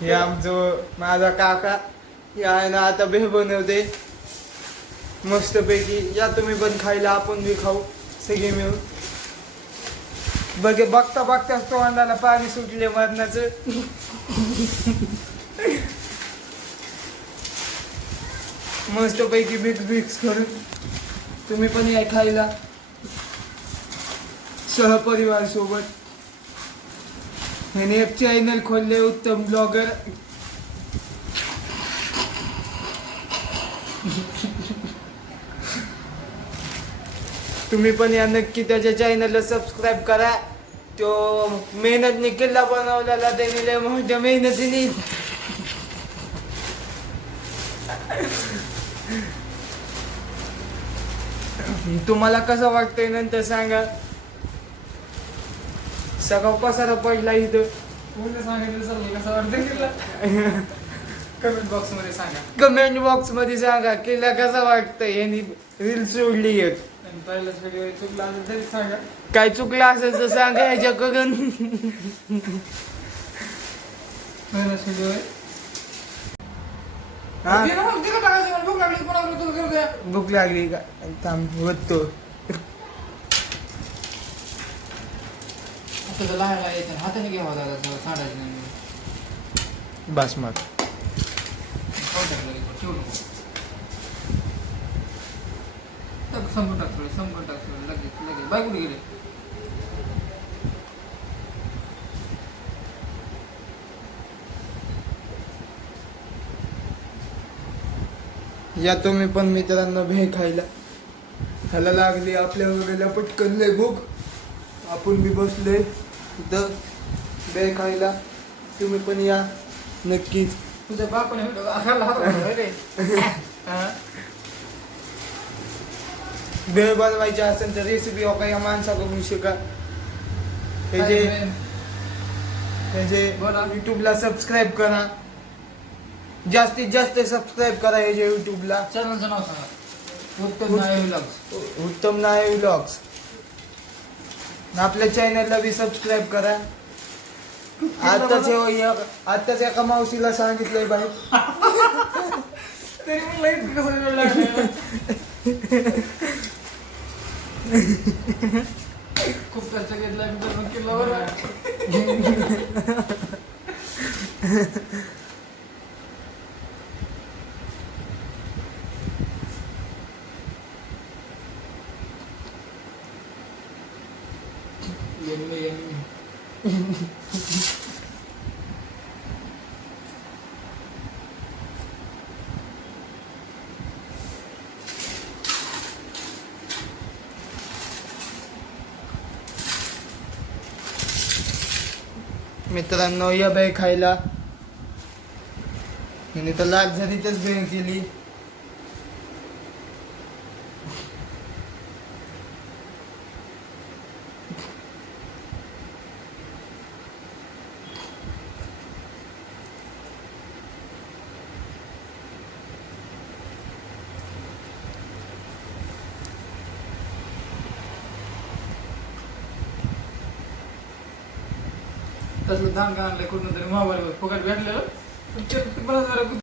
हे आमचं माझा काका आहे ना आता भेळ बनवते. मस्तपैकी या तुम्ही पण खायला आपण बी खाऊ सगळे मिळून. बघे बघता बघता तोंडाला पाणी सुटले मरणाचं. मस्तपैकी मिक्स मिक्स करून तुम्ही पण या खायला. सहपरिवार सोबत. ह्याने एक चॅनल खोलले उत्तम ब्लॉगर तुम्ही पण या नक्की त्याच्या चॅनलला सबस्क्राईब करा. तो मेहनतने किल्ला बनवलेला त्यांनी लय मोठ्या मेहनतीने. तुम्हाला कसं वाटतंय नंतर सांगा. सगळं पसारा पडला इथं. सांगितलं कसं वाटतं कमेंट बॉक्समध्ये सांगा. कमेंट बॉक्समध्ये सांगा किल्ला कसा वाटतंय? यांनी रील सोडली एक. आणि पहिलाच व्हिडिओ चुकला असेल तरी सांगा. काय चुकलं असेल तर सांगा ह्याच्याकडून पहिलाच व्हिडिओ आहे. दे ना मग, दे ना टाकायचं मला भूक लागली कोणाला भूक का? थांब येते हाताने घ्यावा दादा थोडं सांडायचं नाही. बस मग. ठेवू नको. टाक संपून टाक थोडं संपून टाक थोडं लगेच लगेच. बाय कुठे गेले? या तुम्ही पण मित्रांनो भेळ खायला ह्याला लागली. आपल्या वगैरे पटकन लय भूक. आपण बी बसलोय. इथं भेळ खायला. तुम्ही पण या नक्कीच. तुझ्या बापाने हा? भेळ बनवायची असेल तर रेसिपी का या माणसाकडून शिका. त्याचे नाही. त्याचे बोला. युट्यूबला सबस्क्राईब करा. जास्तीत जास्त सबस्क्राईब करा याच्या युट्यूबला चॅनलचं नाव सांगा. उत्तम नाय व्लॉग्स उत्तम नाय व्लॉग्स आपल्या चॅनलला बी सबस्क्राईब करा. आताच हे- आताच एका मावशीला सांगितलंय बाई तरी मला इतकं कसं वेळ लागला खूप खर्च घेतला मी तर किल्ला बरं. यम्मी मित्रांनो या बाई खायला. हिने तर लाख झरीतच भेळ केली. तसलं धान का आणलं कुठून तरी मोबाईल फुकट भेटलेलं. मला जरा